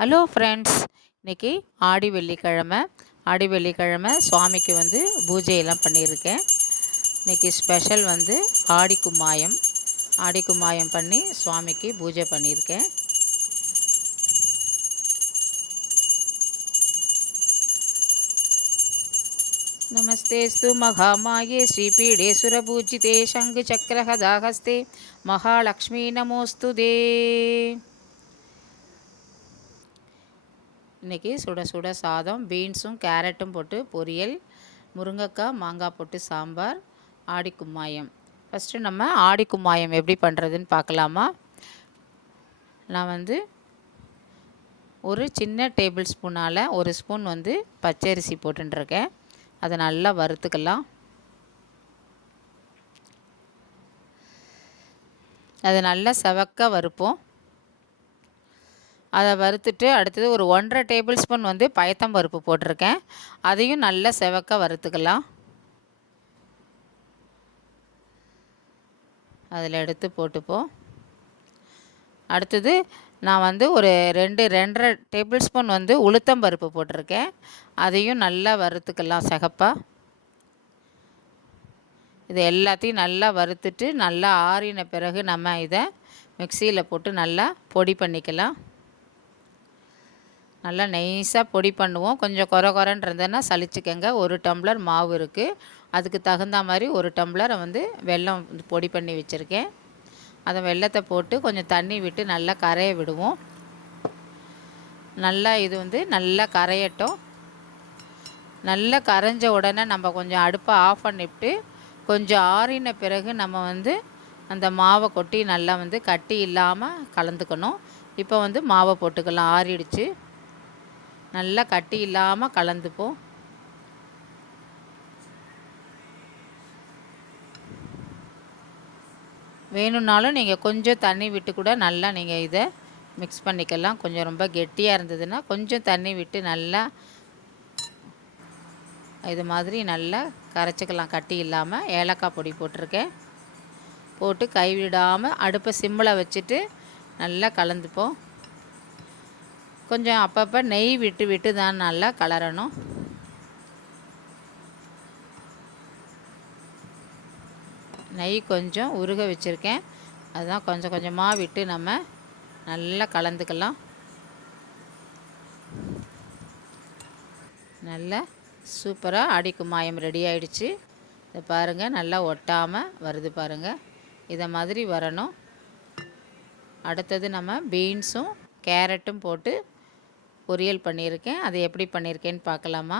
Hello friends, இன்றைக்கி ஆடி வெள்ளிக்கிழமை சுவாமிக்கு பூஜையெல்லாம் பண்ணியிருக்கேன். இன்றைக்கி ஸ்பெஷல் ஆடி கும்மாயம் பண்ணி சுவாமிக்கு பூஜை பண்ணியிருக்கேன். நமஸ்தேஸ்து மகாமாயே ஸ்ரீபீடே சுரபூஜிதே சங்கு சக்கரஹதாஹஸ்தே மகாலக்ஷ்மி நமோஸ்துதே. இன்றைக்கி சுட சுட சாதம், பீன்ஸும் கேரட்டும் போட்டு பொரியல், முருங்கைக்காய் மாங்காய் போட்டு சாம்பார், ஆடிக்கும்மாயம். ஃபஸ்ட்டு நம்ம ஆடிக்கும்மாயம் எப்படி பண்ணுறதுன்னு பார்க்கலாமா? நான் ஒரு சின்ன டேபிள் ஸ்பூனால் ஒரு ஸ்பூன் பச்சரிசி போட்டுருக்கேன். அதை நல்லா வறுத்துக்கலாம். அதை நல்லா செவக்க வறுப்போம். அதை வறுத்துட்டு அடுத்தது ஒரு 1.5 டேபிள் ஸ்பூன் பயத்தம்பருப்பு போட்டிருக்கேன். அதையும் நல்லா செவக்க வறுத்துக்கலாம். அதில் எடுத்து போட்டுப்போம். அடுத்தது நான் ஒரு 2.5 டேபிள் ஸ்பூன் உளுத்தம்பருப்பு போட்டிருக்கேன். அதையும் நல்லா வறுத்துக்கலாம் செகப்பாக. இது எல்லாத்தையும் நல்லா வறுத்துட்டு நல்லா ஆறின பிறகு நம்ம இதை மிக்சியில் போட்டு நல்லா பொடி பண்ணிக்கலாம். நல்லா நைஸாக பொடி பண்ணுவோம். கொஞ்சம் கொரன்னு இருந்ததுன்னா சலிச்சுக்கங்க. 1 டம்ளர் மாவு இருக்குது. அதுக்கு தகுந்த மாதிரி 1 டம்ளர் வெல்லம் பொடி பண்ணி வச்சுருக்கேன். அதை வெல்லத்தை போட்டு கொஞ்சம் தண்ணி விட்டு நல்லா கரைய விடுவோம். நல்லா இது நல்லா கரையட்டும். நல்லா கரைஞ்ச உடனே நம்ம கொஞ்சம் அடுப்பை ஆஃப் பண்ணிவிட்டு கொஞ்சம் ஆறின பிறகு நம்ம அந்த மாவை கொட்டி நல்லா கட்டி இல்லாமல் கலந்துக்கணும். இப்போ மாவை போட்டுக்கலாம். ஆறிடுச்சு. நல்லா கட்டி இல்லாமல் கலந்துப்போம். வேணும்னாலும் நீங்கள் கொஞ்சம் தண்ணி விட்டு கூட நல்லா நீங்கள் இதை மிக்ஸ் பண்ணிக்கலாம். கொஞ்சம் ரொம்ப கெட்டியாக இருந்ததுன்னா கொஞ்சம் தண்ணி விட்டு நல்லா இது மாதிரி நல்லா கரைச்சிக்கலாம். கட்டி இல்லாமல் ஏலக்காய் பொடி போட்டிருக்கேன். போட்டு கைவிடாமல் அடுப்பை சிம்மில் வச்சுட்டு நல்லா கலந்துப்போம். கொஞ்சம் அப்பப்போ நெய் விட்டு விட்டு தான் நல்லா கலரணும். நெய் கொஞ்சம் உருக வச்சுருக்கேன். அதுதான் கொஞ்சம் கொஞ்சமாக விட்டு நம்ம நல்லா கலந்துக்கலாம். நல்லா சூப்பராக ஆடிக்கும்மாயம் ரெடி ஆகிடுச்சு. இதை பாருங்கள், நல்லா ஒட்டாமல் வருது பாருங்கள். இதை மாதிரி வரணும். அடுத்தது நம்ம பீன்ஸும் கேரட்டும் போட்டு பொரியல் பண்ணியிருக்கேன். அது எப்படி பண்ணியிருக்கேன்னு பார்க்கலாமா?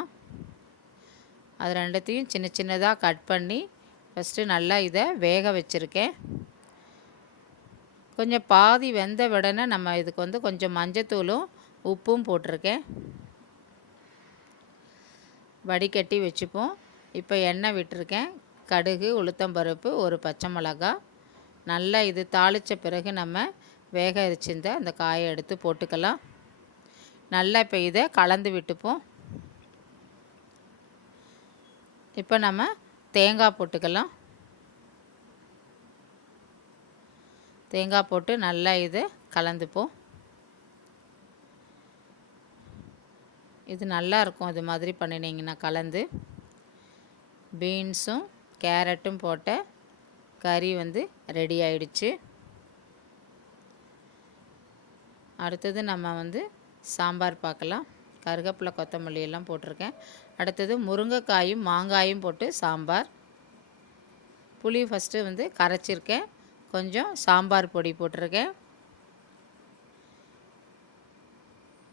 அது ரெண்டுத்தையும் சின்ன சின்னதாக கட் பண்ணி ஃபஸ்ட்டு நல்லா இதை வேக வச்சுருக்கேன். கொஞ்சம் பாதி வெந்த உடனே நம்ம இதுக்கு கொஞ்சம் மஞ்சத்தூளும் உப்பும் போட்டிருக்கேன். வடிகட்டி வச்சுப்போம். இப்போ எண்ணெய் விட்டுருக்கேன். கடுகு, உளுத்தம்பருப்பு, ஒரு பச்சை மிளகாய். நல்லா இது தாளித்த பிறகு நம்ம வேக வச்சிருந்த அந்த காயை எடுத்து போட்டுக்கலாம். நல்லா இப்போ இதை கலந்து விட்டுப்போம். இப்போ நம்ம தேங்காய் போட்டுக்கலாம். தேங்காய் போட்டு நல்லா இதை கலந்துப்போம். இது நல்லா இருக்கும். இது மாதிரி பண்ணினீங்கன்னா கலந்து. பீன்ஸும் கேரட்டும் போட்ட கறி ரெடி ஆயிடுச்சு. அடுத்தது நம்ம சாம்பார் பார்க்கலாம். கருவேப்பிலை, கொத்தமல்லி எல்லாம் போட்டிருக்கேன். அடுத்தது முருங்கைக்காயும் மாங்காயும் போட்டு சாம்பார். புளி ஃபஸ்ட்டு கரைச்சிருக்கேன். கொஞ்சம் சாம்பார் பொடி போட்டிருக்கேன்.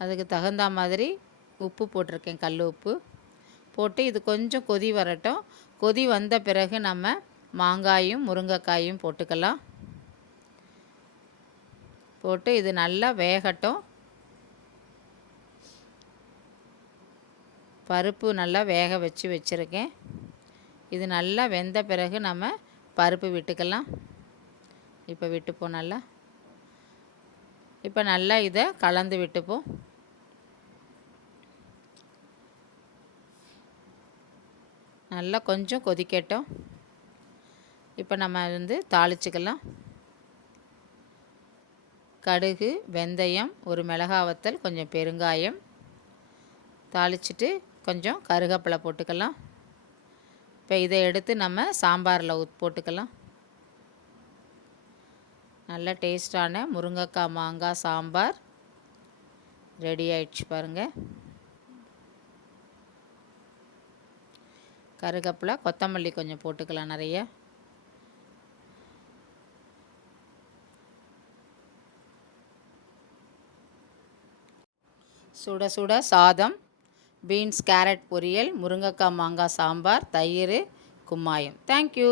அதுக்கு தகுந்த மாதிரி உப்பு போட்டிருக்கேன். கல் உப்பு போட்டு இது கொஞ்சம் கொதி வரட்டும். கொதி வந்த பிறகு நம்ம மாங்காயும் முருங்கைக்காயும் போட்டுக்கலாம். போட்டு இது நல்லா வேகட்டும். பருப்பு நல்லா வேக வச்சுருக்கேன். இது நல்லா வெந்த பிறகு நம்ம பருப்பு விட்டுக்கலாம். இப்போ விட்டுப்போம். நல்லா இப்போ நல்லா இதை கலந்து விட்டுப்போம். நல்லா கொஞ்சம் கொதிக்கட்டும். இப்போ நம்ம தாளிச்சுக்கலாம். கடுகு, வெந்தயம், ஒரு மிளகா வத்தல், கொஞ்சம் பெருங்காயம் தாளிச்சிட்டு கொஞ்சம் கருவேப்பிலை போட்டுக்கலாம். இப்போ இதை எடுத்து நம்ம சாம்பாரில் போட்டுக்கலாம். நல்ல டேஸ்டான முருங்கைக்காய் மாங்காய் சாம்பார் ரெடி ஆயிடுச்சு பாருங்கள். கருவேப்பிலை, கொத்தமல்லி கொஞ்சம் போட்டுக்கலாம் நிறைய. சுட சுட சாதம், பீன்ஸ் கேரட் பொரியல், முருங்கைக்காய் மாங்காய் சாம்பார், தயிர், கும்மாயம். தேங்க்யூ.